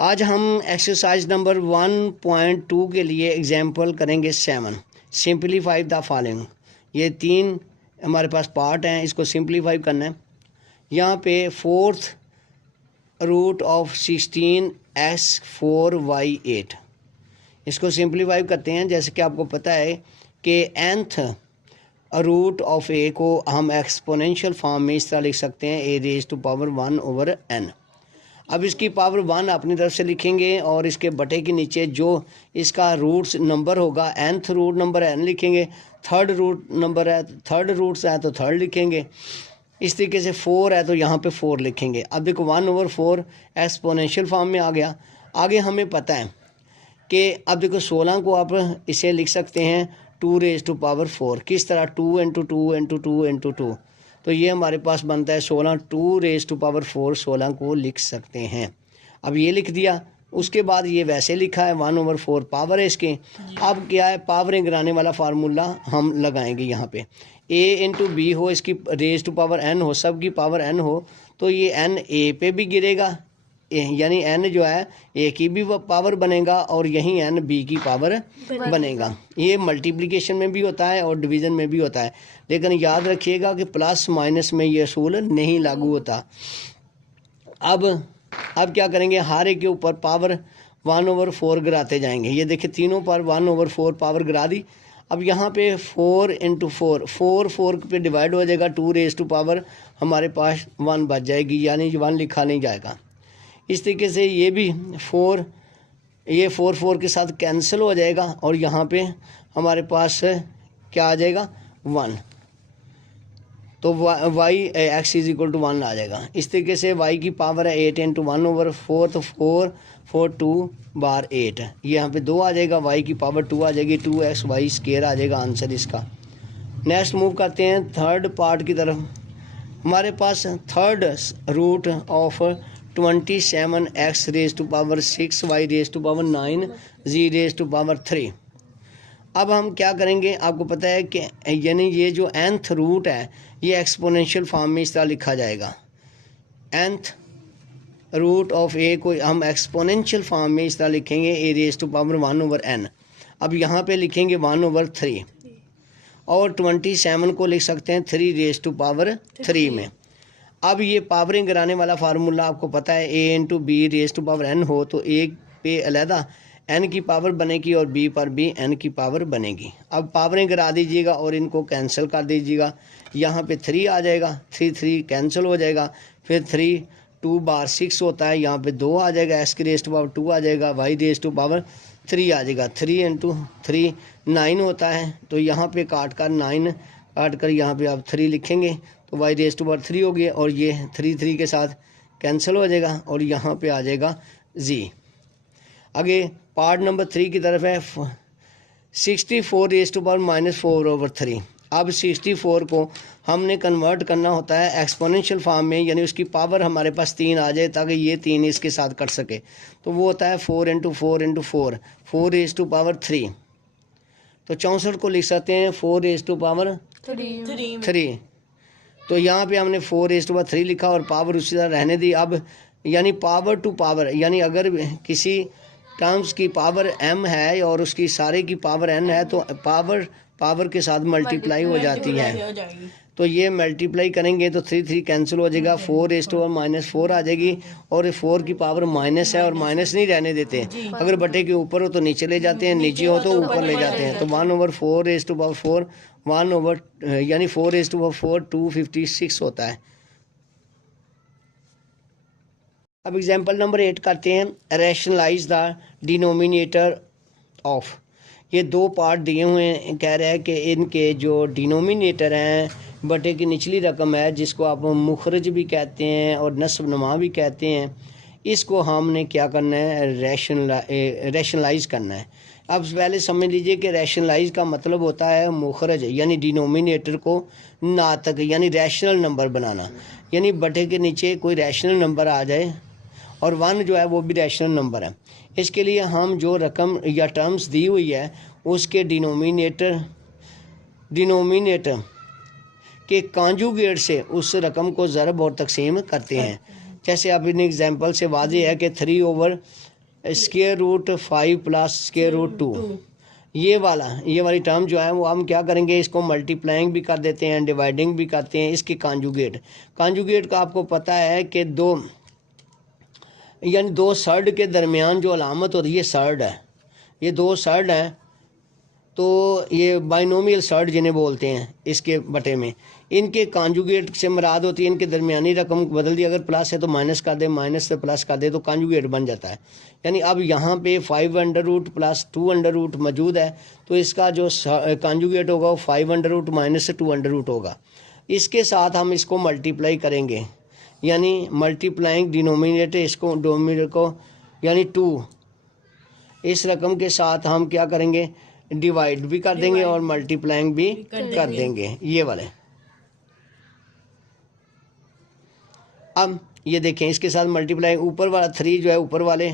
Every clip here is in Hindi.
आज हम एक्सरसाइज नंबर 1.2 के लिए एग्जाम्पल करेंगे 7। Simplify the following. ये 3 हमारे पास पार्ट हैं, इसको सिंप्लीफाई करना है। यहाँ पे 4th रूट ऑफ 16x4y8, इसको सिंप्लीफाई करते हैं। जैसे कि आपको पता है कि nth रूट ऑफ a को हम एक्सपोनेंशियल फॉर्म में इस तरह लिख सकते हैं, a⁻1/n। अब इसकी पावर 1 अपनी तरफ से लिखेंगे और इसके बटे के नीचे जो इसका रूट्स नंबर होगा, nth रूट नंबर n लिखेंगे, थर्ड रूट नंबर है, थर्ड रूट्स है तो थर्ड लिखेंगे। इस तरीके से 4 है तो यहाँ पे 4 लिखेंगे। अब देखो 1/4 एक्सपोनेंशियल फॉर्म में आ गया। आगे हमें पता है कि अब देखो 16 को आप इसे लिख सकते हैं 2⁻4। किस तरह? 2 × 2 × 2 × 2। तो ये हमारे पास बनता है 16। 2⁻4 16 को लिख सकते हैं। अब ये लिख दिया। उसके बाद ये वैसे लिखा है 1/4 पावर है इसके। अब क्या है, पावरिंग कराने वाला फार्मूला हम लगाएंगे यहाँ पे। a × b हो, इसकी n हो, सब की पावर n हो, तो ये n a पे भी गिरेगा, यानी n जो है a की भी पावर बनेगा और यहीं n b की पावर बनेगा। ये मल्टीप्लिकेशन में भी होता है और डिवीज़न में भी होता है, लेकिन याद रखिएगा कि प्लस माइनस में ये असूल नहीं लागू होता। अब क्या करेंगे, हर एक के ऊपर पावर 1/4 गिराते जाएंगे। ये देखिए तीनों पर 1/4 पावर गिरा दी। अब यहाँ पे 4 × 4 4 पे डिवाइड हो जाएगा, 2 हमारे पास 1 बच जाएगी, यानी 1 लिखा नहीं जाएगा। इस तरीके से ये भी 4 के साथ कैंसिल हो जाएगा और यहाँ पे हमारे पास क्या आ जाएगा, 1। तो x = 1 आ जाएगा। इस तरीके से y की पावर है 8 × 1/4, तो 4 2/8। ये यहाँ पे 2 आ जाएगा, y की पावर 2 आ जाएगी, 2xy² आ जाएगा आंसर इसका। नेक्स्ट मूव करते हैं थर्ड पार्ट की तरफ। हमारे पास थर्ड रूट ऑफ 27x⁻6y⁻9z⁻3। अब हम क्या करेंगे, आपको पता है कि यानी ये जो nth रूट है ये एक्सपोनेंशियल फॉर्म में इस तरह लिखा जाएगा। nth रूट ऑफ a को हम एक्सपोनेंशियल फॉर्म में इस तरह लिखेंगे, a⁻1/n। अब यहाँ पे लिखेंगे 1/3 और 27 को लिख सकते हैं 3⁻3 में। अब ये पावरिंग कराने वाला फार्मूला आपको पता है, a × b⁻n हो तो a पे अलहदा n की पावर बनेगी और b पर भी n की पावर बनेगी। अब पावरिंग करा दीजिएगा और इनको कैंसिल कर दीजिएगा। यहाँ पे 3 आ जाएगा, 3 कैंसिल हो जाएगा, फिर 3 2 बार 6 होता है, यहाँ पे 2 आ जाएगा, x⁻2 आ जाएगा, y⁻3 आ जाएगा, 3 × 3 9 होता है। तो यहाँ पे काट कर 9 काट कर यहाँ पे आप 3 लिखेंगे तो y⁻3 हो गया और ये 3 के साथ कैंसिल हो जाएगा और यहाँ पे आ जाएगा z। आगे पार्ट नंबर 3 की तरफ है 64⁻⁻4/3। अब 64 को हमने कन्वर्ट करना होता है एक्सपोनेंशियल फॉर्म में, यानी उसकी पावर हमारे पास 3 आ जाए ताकि ये 3 इसके साथ कट सके। तो वो होता है 4 × 4 × 4 4⁻3। तो 64 को लिख सकते हैं 4⁻3। तो यहाँ पे हमने 4⁻3 लिखा और पावर उसी तरह रहने दी। अब यानी पावर टू पावर, यानी अगर किसी टर्म्स की पावर m है और उसकी सारे की पावर n है तो पावर के साथ मल्टीप्लाई हो जाती है। तो ये मल्टीप्लाई करेंगे तो 3 कैंसिल हो जाएगा, 4⁻4 आ जाएगी और 4 की पावर माइनस है और माइनस नहीं रहने देते। अगर बटे के ऊपर हो तो नीचे ले जाते हैं, नीचे हो तो ऊपर ले जाते हैं। तो 1/4 यानी 4 256 होता है। अब एग्जाम्पल नंबर 8 करते हैं, रैशनलाइज द डिनोमिनेटर ऑफ। ये 2 पार्ट दिए हुए हैं, कह रहा है कि इनके जो डिनोमिनेटर हैं, बटे की निचली रकम है जिसको आप मुखरज भी कहते हैं और नस्ब नमा भी कहते हैं, इसको हमने क्या करना है, रैशनलाइज करना है। अब पहले समझ लीजिए कि रैशनलाइज का मतलब होता है मुखरज यानी डिनोमिनेटर को नातक यानी रैशनल नंबर बनाना, यानी बटे के नीचे कोई रैशनल नंबर आ जाए और 1 जो है वो भी रैशनल नंबर है। इसके लिए हम जो रकम या टर्म्स दी हुई है उसके डिनोमिनेटर के कॉन्जुगेट से उस रकम को ज़रब और तकसीम करते हैं। जैसे अब इन एग्जांपल से वाज़ेह है कि square root 5 plus square root 2, ये वाली टर्म जो है वो हम क्या करेंगे, इसको मल्टीप्लाइंग भी कर देते हैं, डिवाइडिंग भी करते हैं। इसकी कॉन्जुगेट का आपको पता है कि दो सर्ड के दरमियान जो अलामत होती है, ये सर्ड है, ये दो सर्ड हैं, तो ये बाइनोमियल सर्ड जिन्हें बोलते हैं इसके बटे में, इनके कॉन्जुगेट से मुराद होती है इनके दरमियानी रकम बदल दी, अगर प्लस है तो माइनस कर दे, माइनस से प्लस कर दे तो कॉन्जुगेट बन जाता है। यानी अब यहाँ पे 5 under root plus 2 under root मौजूद है, तो इसका जो कॉन्जुगेट होगा वो 5 अंडर रूट माइनस से 2 अंडर रूट होगा। इसके साथ हम इसको मल्टीप्लाई करेंगे, यानी मल्टीप्लाइंग डिनोमिनेटर, इसको डोमिनेटर को यानी 2, इस रकम के साथ हम क्या करेंगे, डिवाइड भी कर देंगे और मल्टीप्लाइंग भी कर देंगे, ये वाले। अब ये देखें, इसके साथ मल्टीप्लाई, ऊपर वाला 3 जो है ऊपर वाले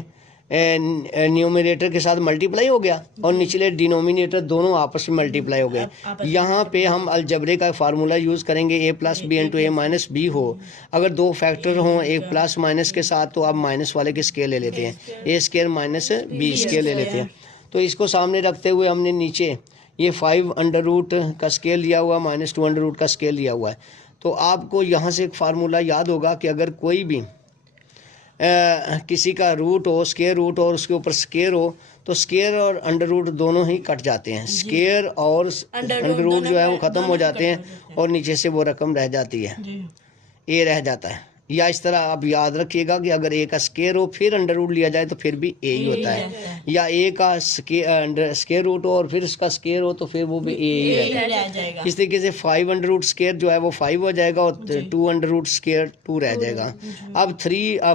न्यूमरेटर के साथ मल्टीप्लाई हो गया और निचले डिनोमिनेटर दोनों आपस में मल्टीप्लाई हो गए। यहाँ पे हम अलजबरे का फार्मूला यूज़ करेंगे, a plus B into A minus B हो। अगर दो फैक्टर हों एक प्लस माइनस के साथ, तो आप माइनस वाले के स्केल ले लेते हैं, ए स्केयर माइनस बी स्केयर ले लेते हैं। तो इसको सामने रखते हुए हमने नीचे ये 5 अंडर रूट का स्केल लिया हुआ, माइनस 2 अंडर रूट का स्केल लिया हुआ है। तो आपको यहाँ से एक फार्मूला याद होगा कि अगर कोई भी किसी का रूट हो, स्केयर रूट और उसके ऊपर स्केयर हो, तो स्केयर और अंडर रूट दोनों ही कट जाते हैं, स्केयर और अंडर रूट जो है वो ख़त्म हो जाते हैं और नीचे से वो रकम रह जाती है, ए रह जाता है। या इस तरह आप याद रखिएगा कि अगर ए का स्केयर हो फिर अंडर रूट लिया जाए तो फिर भी ए ही होता है, या ए का स्केयर रूट हो और फिर उसका स्केयर हो तो फिर वो भी ए ही रहता है। इस तरीके से 5 अंडर रूट स्केयर जो है वो 5 हो जाएगा और 2 अंडर रूट स्केयर 2 रह जाएगा। अब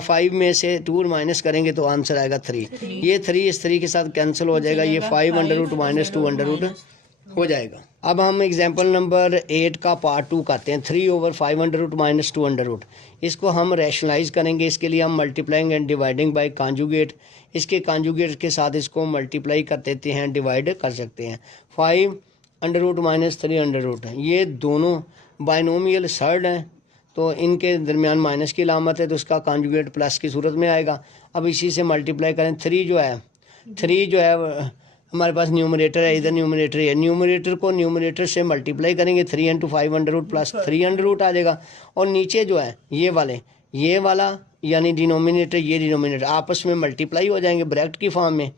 5 में से 2 माइनस करेंगे तो आंसर आएगा 3। ये 3 इस 3 के साथ कैंसिल हो जाएगा, ये 5 under root minus 2 under root हो जाएगा। अब हम एग्जाम्पल नंबर 8 का पार्ट 2 करते हैं, 3/5 under root minus 2 under root. इसको हम रैशनलाइज करेंगे, इसके लिए हम multiplying and dividing by conjugate, इसके कॉन्जुगेट के साथ इसको मल्टीप्लाई कर देते हैं, डिवाइड कर सकते हैं। 5 under root minus 3 under root, ये दोनों बाइनोमियल सर्ड हैं, तो इनके दरमियान माइनस की अलामत है, तो उसका कॉन्जुगेट प्लस की सूरत में आएगा। अब इसी से मल्टीप्लाई करें, 3 जो है हमारे पास न्यूमरेटर है, इधर न्यूमरेटर है, न्यूमरेटर को न्यूमरेटर से मल्टीप्लाई करेंगे, 3 into 5 under root plus 3 under root आ जाएगा। और नीचे जो है ये वाला यानी डिनोमिनेटर, ये डिनोमिनेटर आपस में मल्टीप्लाई हो जाएंगे ब्रैकेट की फॉर्म में।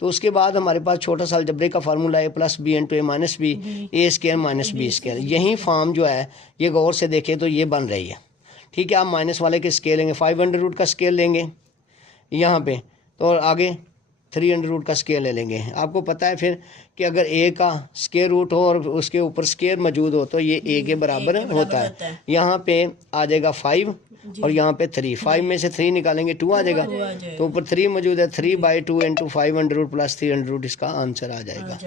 तो उसके बाद हमारे पास छोटा सा अलजबरे का फार्मूला है, plus B into A minus B, A square minus B square. यही फॉर्म जो है ये गौर से देखें तो ये बन रही है, ठीक है। आप माइनस वाले के स्केल लेंगे, 5 अंडर रूट का स्केल लेंगे यहाँ पे, तो आगे 3 अंडर रूट का स्केयर ले लेंगे। आपको पता है फिर कि अगर ए का स्केयर रूट हो और उसके ऊपर स्केयर मौजूद हो तो ये ए के बराबर होता है। यहाँ पे आ जाएगा 5 और यहाँ पे 3, 5 में से 3 निकालेंगे 2 आ जाएगा, तो ऊपर 3 मौजूद है, 3/2 into 5 under root plus 3 under root, इसका आंसर आ जाएगा।